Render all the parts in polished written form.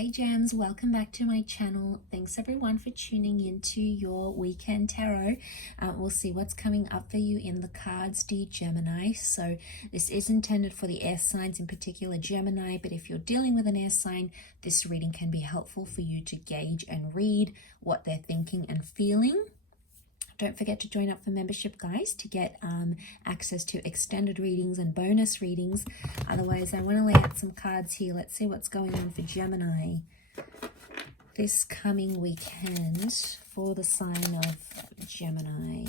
Hey Gems, welcome back to my channel. Thanks everyone for tuning into your weekend tarot. We'll see what's coming up for you in the cards, dear Gemini. So this is intended for the air signs, in particular Gemini, but if you're dealing with an air sign, this reading can be helpful for you to gauge and read what they're thinking and feeling. Don't forget to join up for membership, guys, to get access to extended readings and bonus readings. Otherwise, I want to lay out some cards here. Let's see what's going on for Gemini this coming weekend for the sign of Gemini.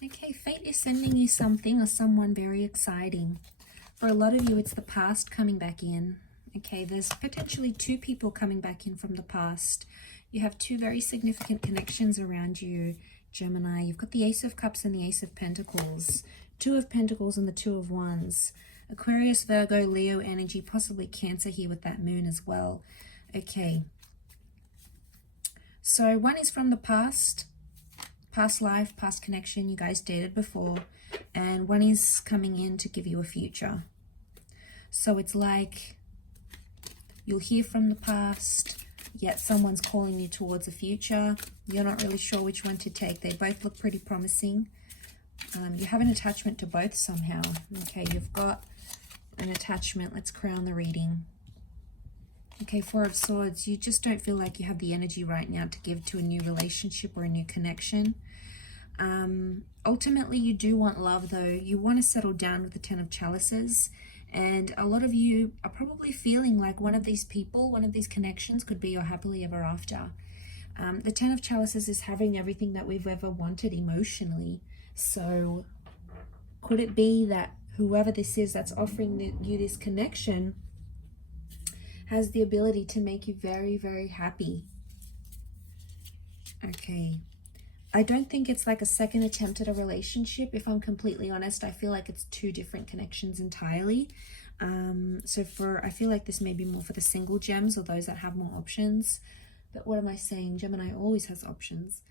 Okay, fate is sending you something or someone very exciting. For a lot of you, it's the past coming back in. Okay, there's potentially two people coming back in from the past. You have two very significant connections around you, Gemini. You've got the Ace of Cups and the Ace of Pentacles. Two of Pentacles and the Two of Wands. Aquarius, Virgo, Leo energy, possibly Cancer here with that moon as well. Okay. So one is from the past life, past connection, you guys dated before, and one is coming in to give you a future. So it's like you'll hear from the past, yet someone's calling you towards a future. You're not really sure which one to take. They both look pretty promising. You have an attachment to both somehow. Okay, you've got an attachment. Let's crown the reading. Okay, Four of Swords. You just don't feel like you have the energy right now to give to a new relationship or a new connection. Ultimately, you do want love, though. You want to settle down with the Ten of Chalices. And a lot of you are probably feeling like one of these people, one of these connections could be your happily ever after. The Ten of Chalices is having everything that we've ever wanted emotionally. So could it be that whoever this is that's offering you this connection has the ability to make you very, very happy? Okay. I don't think it's like a second attempt at a relationship. If I'm completely honest, I feel like it's two different connections entirely. I feel like this may be more for the single gems or those that have more options. But what am I saying? Gemini always has options.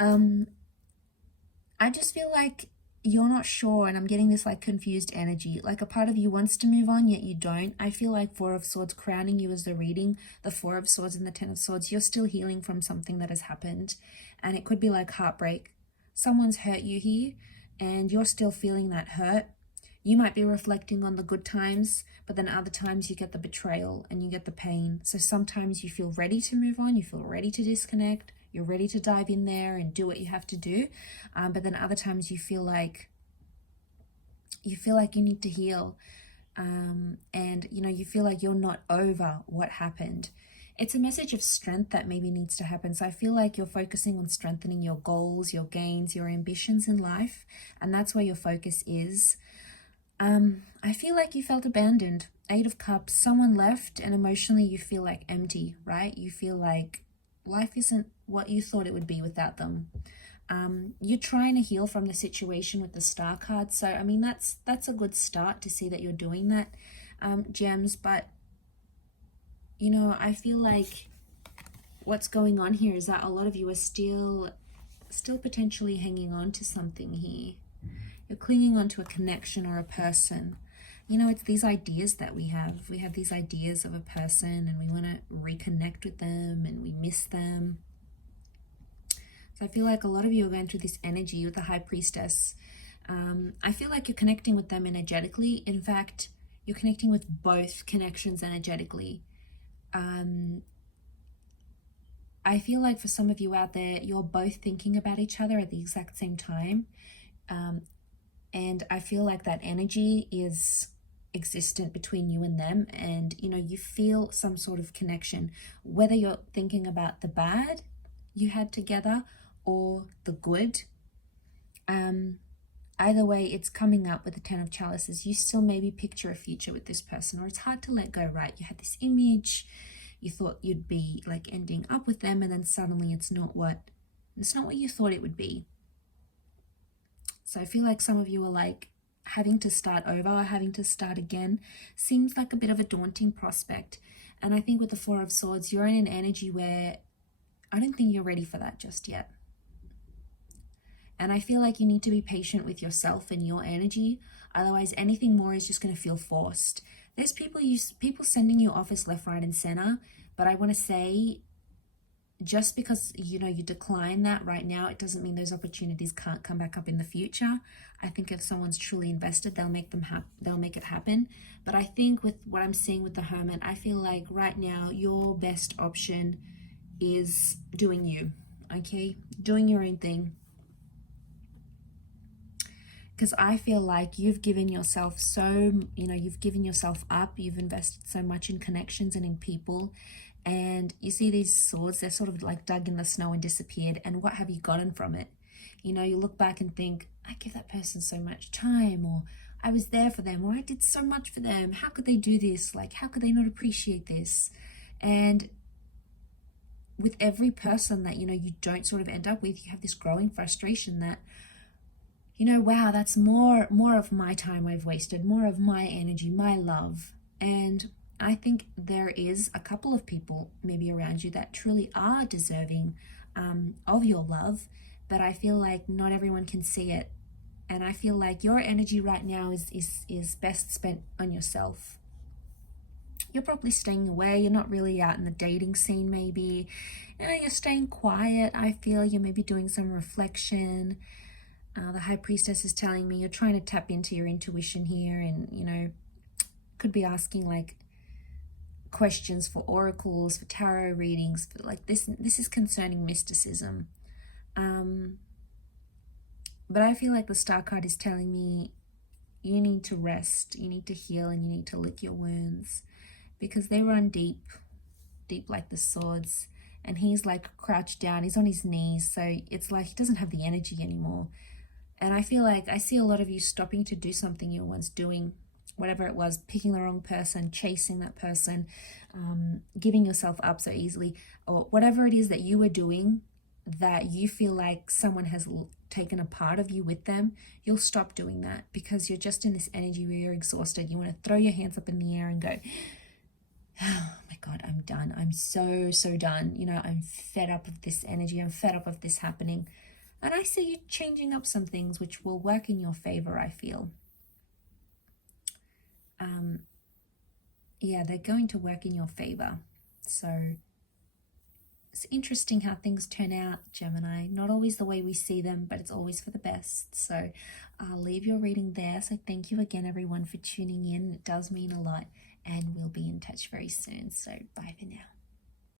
I just feel like you're not sure, and I'm getting this like confused energy. Like a part of you wants to move on, yet you don't. I feel like Four of Swords crowning you as the reading, the Four of Swords and the Ten of Swords. You're still healing from something that has happened, and it could be like heartbreak. Someone's hurt you here, and you're still feeling that hurt. You might be reflecting on the good times, but then other times you get the betrayal and you get the pain. So sometimes you feel ready to move on, you feel ready to disconnect, you're ready to dive in there and do what you have to do. But then other times you feel like you need to heal. And you feel like you're not over what happened. It's a message of strength that maybe needs to happen. So I feel like you're focusing on strengthening your goals, your gains, your ambitions in life. And that's where your focus is. I feel like you felt abandoned. Eight of Cups, someone left, and emotionally you feel like empty, right? You feel like life isn't what you thought it would be without them. You're trying to heal from the situation with the Star card. So, I mean, that's a good start to see that you're doing that, Gems. But, I feel like what's going on here is that a lot of you are still potentially hanging on to something here. You're clinging on to a connection or a person. It's these ideas that we have. We have these ideas of a person and we want to reconnect with them and we miss them. So I feel like a lot of you are going through this energy with the High Priestess. I feel like you're connecting with them energetically. In fact, you're connecting with both connections energetically. I feel like for some of you out there, you're both thinking about each other at the exact same time. And I feel like that energy is existent between you and them, and you feel some sort of connection, whether you're thinking about the bad you had together or the good. Either way, it's coming up with the Ten of Chalices. You still maybe picture a future with this person, or it's hard to let go, right? You had this image, you thought you'd be like ending up with them, and then suddenly it's not what you thought it would be. So I feel like some of you are like having to start over or having to start again seems like a bit of a daunting prospect. And I think with the Four of Swords, you're in an energy where I don't think you're ready for that just yet. And I feel like you need to be patient with yourself and your energy. Otherwise, anything more is just going to feel forced. There's people sending you offers left, right, and center. But I want to say, just because, you decline that right now, it doesn't mean those opportunities can't come back up in the future. I think if someone's truly invested, they'll make it happen. But I think with what I'm seeing with the Hermit, I feel like right now your best option is doing you, okay? Doing your own thing. Because I feel like you've given yourself you've given yourself up, you've invested so much in connections and in people, and you see these swords, they're sort of like dug in the snow and disappeared, and what have you gotten from it? You look back and think, I give that person so much time, or I was there for them, or I did so much for them. How could they do this? Like, how could they not appreciate this? And with every person that, you don't sort of end up with, you have this growing frustration that, wow, that's more of my time I've wasted, more of my energy, my love. And I think there is a couple of people maybe around you that truly are deserving of your love, but I feel like not everyone can see it. And I feel like your energy right now is best spent on yourself. You're probably staying away. You're not really out in the dating scene maybe. You're staying quiet. I feel you're maybe doing some reflection. The High Priestess is telling me you're trying to tap into your intuition here, and, could be asking like questions for oracles, for tarot readings, for like this is concerning mysticism. But I feel like the Star card is telling me you need to rest, you need to heal, and you need to lick your wounds, because they run deep like the swords, and he's like crouched down, he's on his knees, so it's like he doesn't have the energy anymore. And I feel like I see a lot of you stopping to do something you were once doing, whatever it was, picking the wrong person, chasing that person, giving yourself up so easily, or whatever it is that you were doing that you feel like someone has taken a part of you with them. You'll stop doing that because you're just in this energy where you're exhausted. You want to throw your hands up in the air and go, oh my God, I'm done. I'm so done. I'm fed up of this energy. I'm fed up of this happening. And I see you changing up some things which will work in your favor, I feel. Yeah, they're going to work in your favor. So it's interesting how things turn out, Gemini. Not always the way we see them, but it's always for the best. So I'll leave your reading there. So thank you again, everyone, for tuning in. It does mean a lot, and we'll be in touch very soon. So bye for now.